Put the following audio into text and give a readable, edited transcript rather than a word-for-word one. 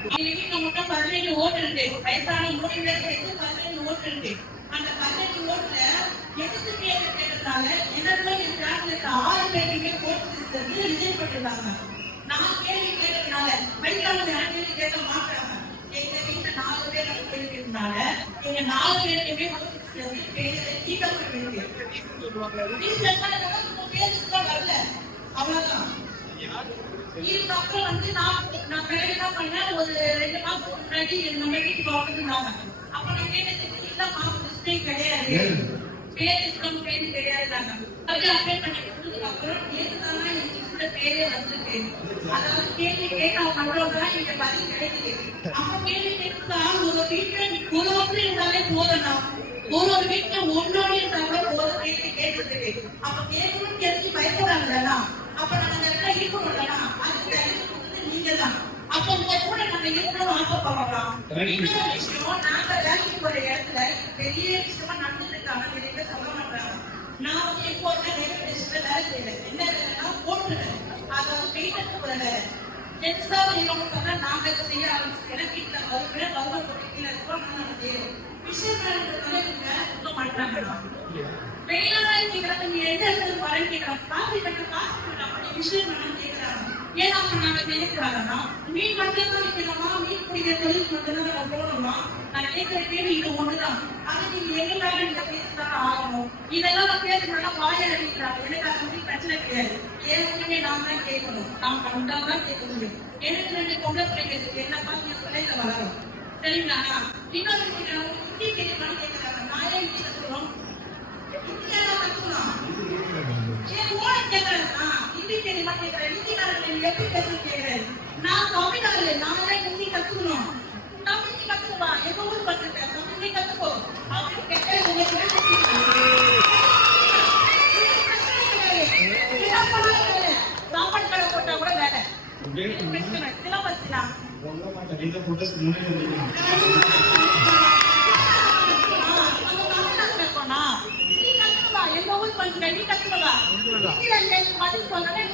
வீட்டுல மட்டும் 17 ஓட்டு இருக்கு. வயசான 3 பேர் சேர்த்து 17 ஓட்டு இருக்கு. அந்த 17 ஓட்டுல எதிர்த்து கேட்டதுனால என்னன்னா இந்த நாட்டுல 6 பேருமே ஓட்டு ரிசைன் பண்ணிருந்தாங்க. நான் கேள்வி கேட்டதுனால வயசானது கேள்வி கேட்க மாட்டாங்க. எங்க வீட்டுல 4 பேர் கேள்வி கேட்டதுனால எங்க 4 பேருக்குமே வரல. அவ்வளவுதான். இதுக்கப்புறம் நான் என்ன பண்ணேன், ஒரு 2 மாசத்துக்கு முன்னாடி நம்ம வீட்டுக்கு வந்துருந்தாங்க. அப்ப நான் கேட்டதுக்கு இல்லம்மா மிஸ்டேக் கிடையாது, பேர் இஸ்லாம் பேரு கிடையாதுதாங்க. அது அப்டேட் பண்ணி கொடுத்ததுக்கு அப்புறம் நேற்றுதான் எனக்கு பேரே வந்திருக்கு. அதாவது கேள்வி கேட்டா மட்டும்தான் இங்க பதில் கிடைக்குது. அப்ப கேள்வி கேட்டா ஒரு வீட்டுல ஒரு ஒன்று இருந்தாலே போதனா, ஒரு வீட்டுல ஒன்னோட இருந்தாலும் ஒரு கேள்வி கேட்டதுக்கு அப்ப கேட்கணும்னு தெரிஞ்சு பயப்படுறாங்கல்ல. அப்ப நாங்க எல்லாம் இருக்கணும்லனா அதுக்கு நீங்க தான். அப்ப உங்க கூட நாங்க இருக்கணும்னு ஆசைப்படுறோம். இன்னொரு விஷயம், நாங்க வேலைக்கு போற இடத்துல பெரிய விஷயமா நடந்துட்டு இருக்காங்க, நிறைய பேர் சொல்ல மாட்டாங்க. நான் வந்து இப்போ ரயில்வே ஸ்டேஷன்ல வேலை செய்யறேன். என்ன வேலைன்னா போட்டுறேன், அதாவது வெயிட் போற வேலை. எக்ஸ்ட்ரா செய்யணும்னு நாங்க செய்ய ஆரம்பிச்சிருக்கேன். வீட்டுல வருவேன், வருவ போட்டு கீழே இருக்கோம், நாங்க செய்யறோம். விஷயம் சொல்ல மாட்டாங்க. வெளியில நீங்க எந்த இடத்துல வரேன்னு கேட்கறாங்க, காசு கட்ட காசு விஷயம் கேட்கறாங்க. ஏன்னா நாங்க செய்யறாங்கன்னா மீன் மட்டும் தான் வைக்கணுமா, மீன் பிடிக்கிற தொழில் மட்டும் தான் நம்ம போகணுமா? நான் கேட்கிற கேள்வி இது ஒண்ணுதான். அது நீங்க எங்களால நீங்க பேசிதான் ஆகணும். இதெல்லாம் நான் பேசுறதுனால வாய அடிக்கிறாங்க. எனக்கு அது வந்து பிரச்சனை கிடையாது. ஏற்கனவே நான் தான் கேட்கணும், நான் கண்டாதான் கேட்க முடியும். எனக்கு 2 பொம்பளை பிள்ளைங்க என்ன பார்த்து பிள்ளைங்க வளரும். சரிங்களா? இன்னொரு ஹிந்தி தெரியுமான்னு கேட்கறாங்க. நான் ஏன் ஹிந்தி கத்துக்கணும்? எப்படி கேட்கிறேன்? நான் தமிழ்நாடு, நானே ஹிந்தி கத்துக்கணும். நான் ஹிந்தி கத்துக்குவா, எங்க ஊர் பண்றேன், ஹிந்தி கத்துக்கோ அப்படின்னு கேட்க சாப்பாடு கடை போட்டா கூட வேலை சிலபஸ்னா எங்க ஊர் பண்றேன், நீ கத்துக்கவா பதில் சொல்றேன்.